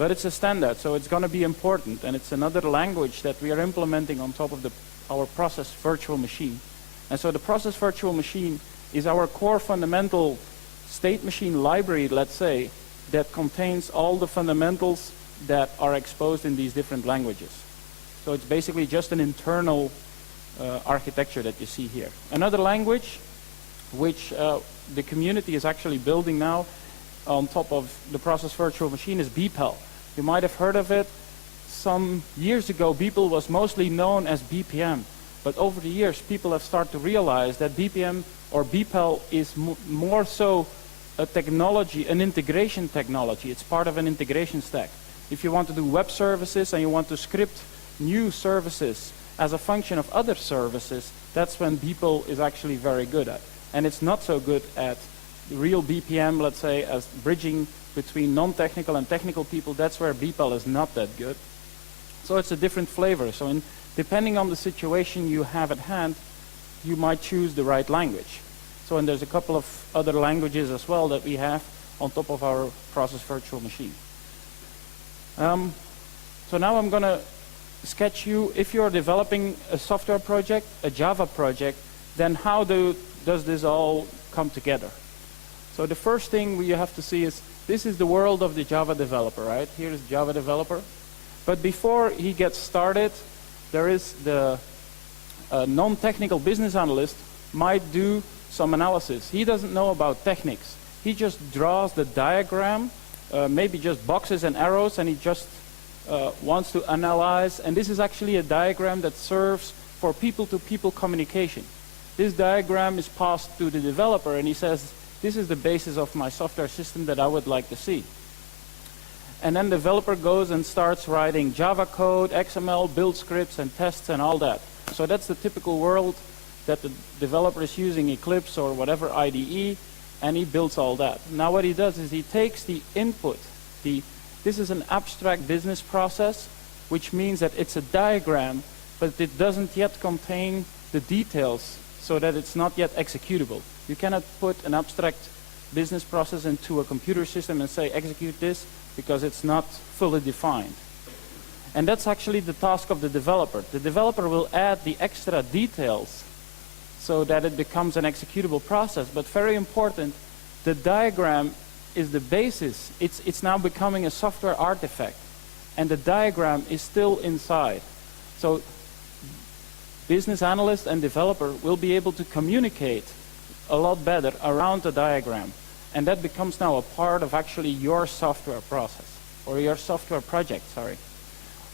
But it's a standard, so it's going to be important, and it's another language that we are implementing on top of our process virtual machine. And so the process virtual machine is our core fundamental state machine library, let's say, that contains all the fundamentals that are exposed in these different languages. So it's basically just an internal architecture that you see here. Another language which the community is actually building now on top of the process virtual machine is BPEL. You might have heard of it. Some years ago, BPEL was mostly known as BPM. But over the years, people have started to realize that BPM or BPEL is more so a technology, an integration technology. It's part of an integration stack. If you want to do web services and you want to script new services as a function of other services, that's when BPEL is actually very good at. And it's not so good at real BPM, let's say, as bridging between non-technical and technical people. That's where BPEL is not that good. So it's a different flavor. So depending on the situation you have at hand, you might choose the right language. So, and there's a couple of other languages as well that we have on top of our process virtual machine. So now I'm going to sketch you, if you're developing a software project, a Java project, then how does this all come together? So the first thing you have to see is, this is the world of the Java developer, right? Here is Java developer. But before he gets started, there is the non-technical business analyst might do some analysis. He doesn't know about techniques. He just draws the diagram, maybe just boxes and arrows, and he just wants to analyze. And this is actually a diagram that serves for people-to-people communication. This diagram is passed to the developer, and he says, this is the basis of my software system that I would like to see. And then the developer goes and starts writing Java code, XML, build scripts, and tests, and all that. So that's the typical world that the developer is using, Eclipse or whatever IDE, and he builds all that. Now what he does is he takes the input. This is an abstract business process, which means that it's a diagram, but it doesn't yet contain the details, so that it's not yet executable. You cannot put an abstract business process into a computer system and say, execute this, because it's not fully defined. And that's actually the task of the developer. The developer will add the extra details so that it becomes an executable process. But very important, the diagram is the basis. It's now becoming a software artifact. And the diagram is still inside. So business analyst and developer will be able to communicate a lot better around the diagram. And that becomes now a part of actually your software process, or your software project, sorry.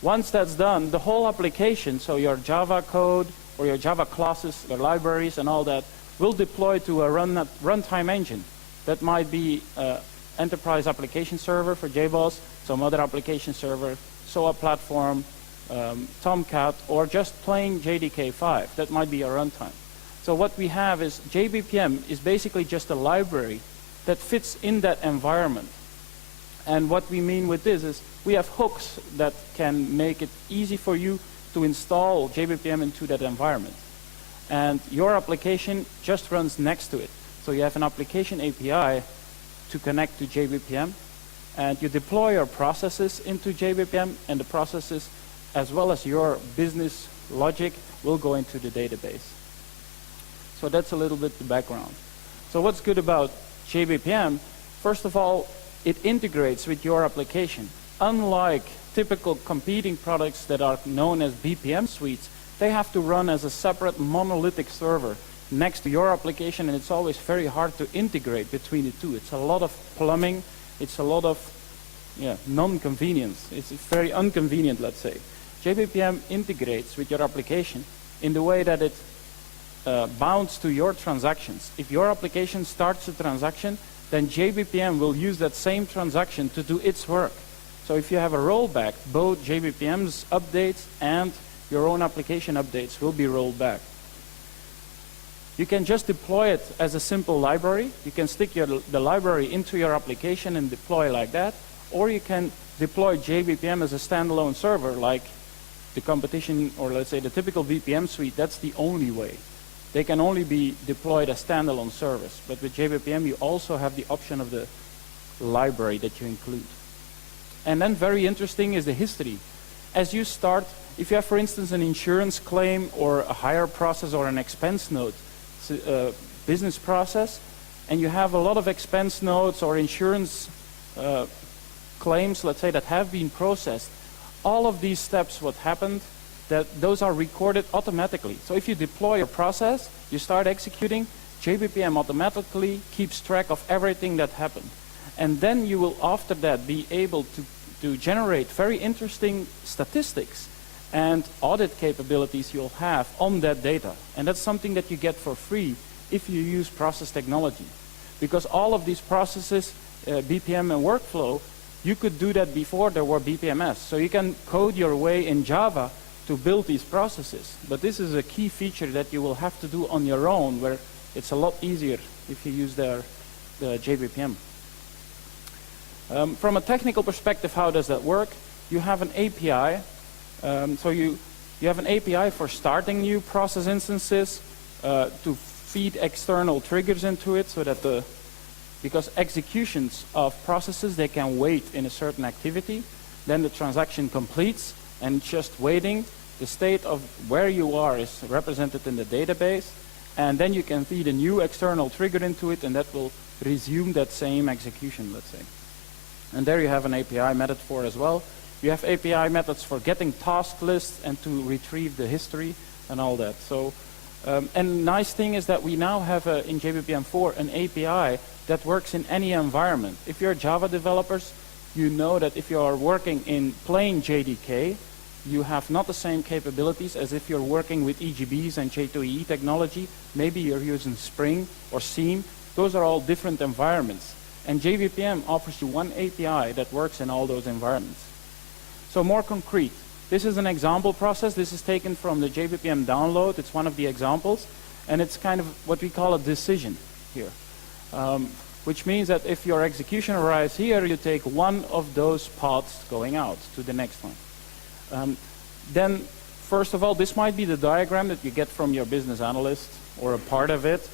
Once that's done, the whole application, so your Java code, or your Java classes, your libraries, and all that, will deploy to a runtime engine. That might be enterprise application server for JBoss, some other application server, SOA platform, Tomcat, or just plain JDK5. That might be a runtime. So what we have is jBPM is basically just a library that fits in that environment. And what we mean with this is we have hooks that can make it easy for you to install jBPM into that environment. And your application just runs next to it. So you have an application API to connect to jBPM, and you deploy your processes into jBPM, and the processes, as well as your business logic, will go into the database. So that's a little bit the background. So what's good about jBPM? First of all, it integrates with your application. Unlike typical competing products that are known as BPM suites, they have to run as a separate monolithic server next to your application, and it's always very hard to integrate between the two. It's a lot of plumbing, it's a lot of non-convenience. It's very inconvenient, let's say. jBPM integrates with your application in the way that it bounds to your transactions. If your application starts a transaction, then jBPM will use that same transaction to do its work. So if you have a rollback, both jBPM's updates and your own application updates will be rolled back. You can just deploy it as a simple library. You can stick the library into your application and deploy like that. Or you can deploy jBPM as a standalone server, like the competition, or let's say the typical BPM suite. That's the only way. They can only be deployed as standalone servers. But with jBPM, you also have the option of the library that you include. And then very interesting is the history. As you start, if you have, for instance, an insurance claim or a hire process or an expense note business process, and you have a lot of expense notes or insurance claims, let's say, that have been processed, all of these steps, what happened, that those are recorded automatically. So if you deploy a process, you start executing, jBPM automatically keeps track of everything that happened. And then you will, after that, be able to generate very interesting statistics and audit capabilities you'll have on that data. And that's something that you get for free if you use process technology. Because all of these processes, BPM and workflow, you could do that before there were BPMS. So you can code your way in Java to build these processes. But this is a key feature that you will have to do on your own, where it's a lot easier if you use the jBPM. From a technical perspective, how does that work? You have an API. So you have an API for starting new process instances, to feed external triggers into it, so that because executions of processes, they can wait in a certain activity, then the transaction completes, and just waiting, the state of where you are is represented in the database, and then you can feed a new external trigger into it, and that will resume that same execution, let's say. And there you have an API method for as well. You have API methods for getting task lists and to retrieve the history and all that. So, and nice thing is that we now have in jBPM 4 an API that works in any environment. If you're Java developers, you know that if you are working in plain JDK, you have not the same capabilities as if you're working with EGBs and J2EE technology. Maybe you're using Spring or Seam. Those are all different environments. And jBPM offers you one API that works in all those environments. So more concrete, this is an example process. This is taken from the jBPM download. It's one of the examples. And it's kind of what we call a decision here. Which means that if your execution arrives here, you take one of those paths going out to the next one. Then, first of all, this might be the diagram that you get from your business analyst or a part of it.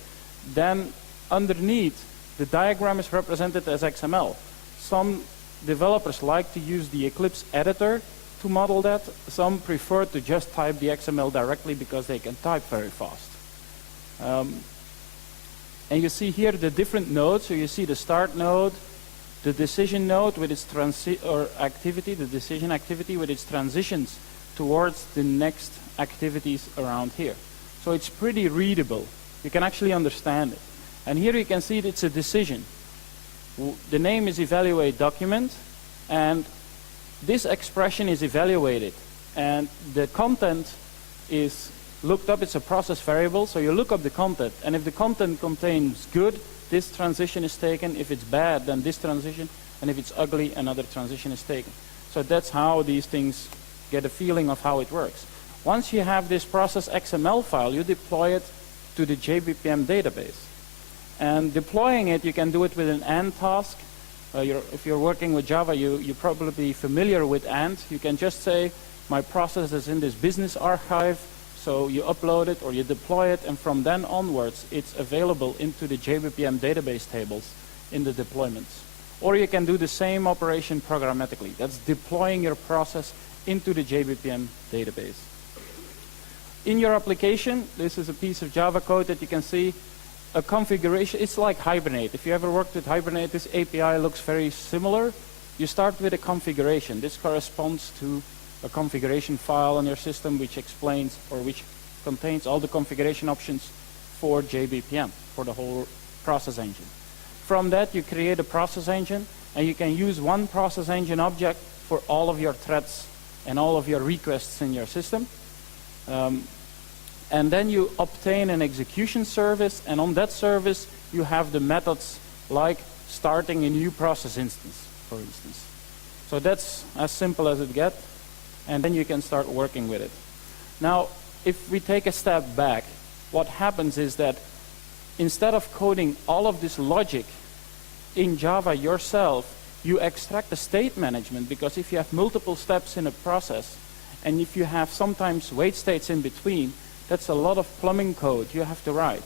Then, underneath, the diagram is represented as XML. Some developers like to use the Eclipse editor to model that. Some prefer to just type the XML directly because they can type very fast. And you see here the different nodes. So you see the start node, the decision node with its activity, the decision activity with its transitions towards the next activities around here. So it's pretty readable. You can actually understand it. And here you can see it's a decision. The name is evaluate document, and this expression is evaluated. And the content is looked up. It's a process variable, so you look up the content. And if the content contains good, this transition is taken. If it's bad, then this transition. And if it's ugly, another transition is taken. So that's how these things get a feeling of how it works. Once you have this process XML file, you deploy it to the jBPM database. And deploying it, you can do it with an AND task. If you're working with Java, you're probably familiar with AND. You can just say, my process is in this business archive. So you upload it or you deploy it, and from then onwards, it's available into the jBPM database tables in the deployments. Or you can do the same operation programmatically. That's deploying your process into the jBPM database. In your application, this is a piece of Java code that you can see. A configuration, it's like Hibernate. If you ever worked with Hibernate, this API looks very similar. You start with a configuration. This corresponds to a configuration file on your system which explains or which contains all the configuration options for jBPM, for the whole process engine. From that, you create a process engine, and you can use one process engine object for all of your threads and all of your requests in your system. And then you obtain an execution service, and on that service, you have the methods like starting a new process instance, for instance. So that's as simple as it gets, and then you can start working with it. Now, if we take a step back, what happens is that instead of coding all of this logic in Java yourself, you extract the state management, because if you have multiple steps in a process, and if you have sometimes wait states in between, that's a lot of plumbing code you have to write.